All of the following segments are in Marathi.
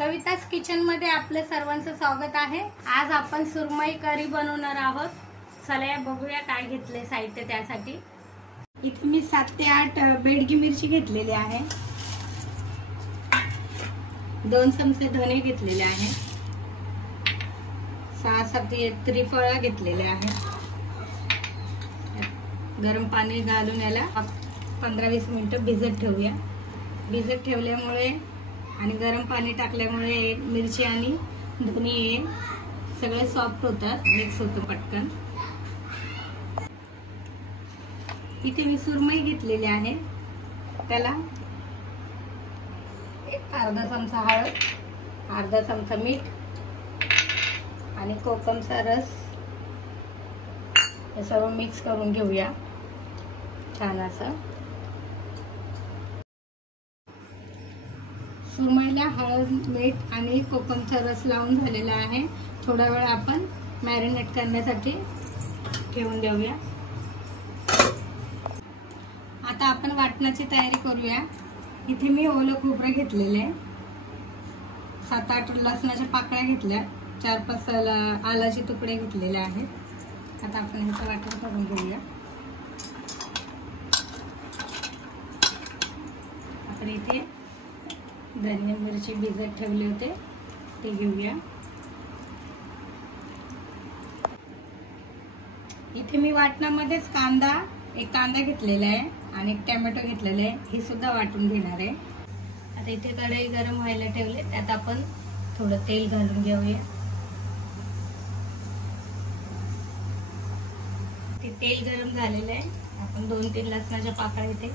कविताच किचन मध्ये आपले सर्वांचं स्वागत आहे। आज आपण सुरमई करी बनवणार आहोत। चला बघूया काय घेतले साहित्य त्यासाठी। इथे मी 7 ते 8 बेडगी मिरची घेतलेली आहे, 2 चमचे धने घेतलेले आहे, 6-7 त्रिफळा घेतलेले आहे। गरम पाणी घालून याला 15-20 मिनिटं भिजत ठेवूया। भिजत ठेवल्यामुळे आणि गरम पाणी टाकल्यामुळे मिरची आणि धने सगळे सॉफ्ट होतात, मिक्स होतं पटकन। इथे मी सुरमई घेतलेली आहे, त्याला अर्धा चमचा हळद, अर्धा चमचा मीठ आणि कोकमचा रस हे सर्व मिक्स करून घेऊया छान असं। सुरमईला हळद, मीठ आणि कोकमचा रस लावून झालेला आहे। थोडा वेळ आपण मॅरिनेट करण्यासाठी ठेवून देऊया। आता आपण वाटणाची तयारी करूया। इथे मी ओलं खोबरं घेतलेले आहे, 7-8 लसणाच्या पाकळ्या घेतल्या, 4-5 आलाचे तुकडे घेतलेले आहेत। आता आपण ह्याचं वाटण करून घेऊया। आपण इथे धने मिरची भिजत ठेवले होते ते घेऊया। इथे मी वाटणामध्येच एक कांदा घेतलेला आहे आणि एक टोमॅटो घेतलेला आहे, हे सुद्धा वाटून घेणार आहे। आता इथे कढई गरम व्हायला ठेवले, त्यात आपण थोडं तेल घालून घेऊया। ते तेल गरम झालेलं आहे, आपण 2-3 लसणाच्या पाकळ्या इथे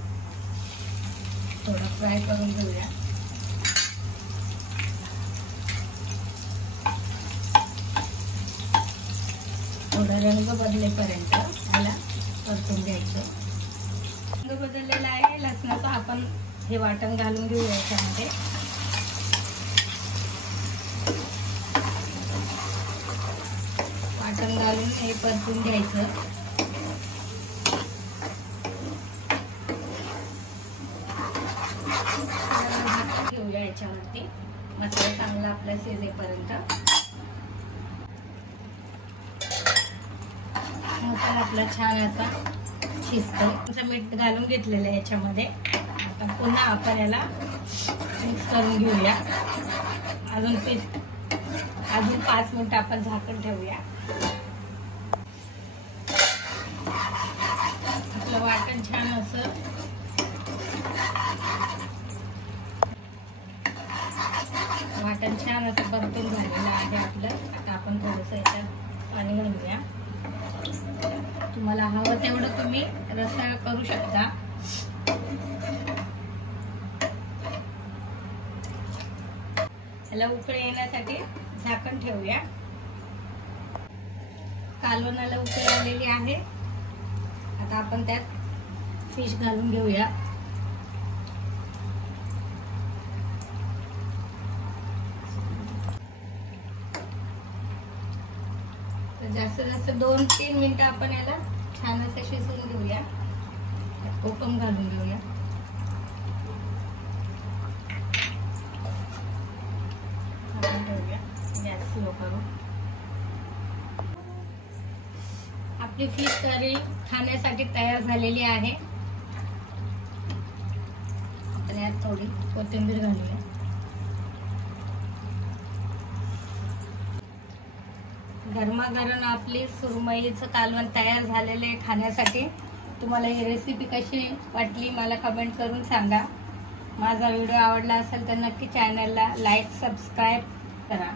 थोडं फ्राय करून घेऊया। थोडा रंग बदलेपर्यंत याला परतून घ्यायचं। रंग बदललेला आहे लसणाचा, आपण हे वाटण घालून घेऊ याच्यामध्ये। वाटण घालून हे परतून घ्यायचं। घेऊया याच्यावरती मसाला चांगला आपला शिजेपर्यंत। मसाला आपला छान असा शिजतो। मीठ घालून घेतलेलं आहे याच्यामध्ये। आता पुन्हा आपण याला मिक्स करून घेऊया। अजून 5 मिनिटं आपण झाकण ठेवूया। आपलं वाटण छान असं परतून झालेलं आहे आपलं। आता आपण थोडंसं याच्यात पाणी घालूया। तुम्हाला हवं तेवढं तुम्ही रस्सा करू शकता। याला उकळी येण्यासाठी झाकण ठेवूया। कालवणाला उकळी आलेली आहे, आता आपण त्यात फिश घालून घेऊया। जास्त 2-3 मिनिटं आपण याला छान असं शिजवून घेऊया। कोकम घालून घेऊया। गॅस स्लो करू। आपली फिश करी खाण्यासाठी तयार झालेली आहे। आपण यात थोडी कोथिंबीर घालूया। गरमागरम आपली सुरमईचं कालवण तयार झालेले आहे खाण्यासाठी। तुम्हाला ही रेसिपी कशी वाटली मला कमेंट करून सांगा। माझा व्हिडिओ आवडला असेल तर नक्की चॅनलला लाईक, सबस्क्राईब करा।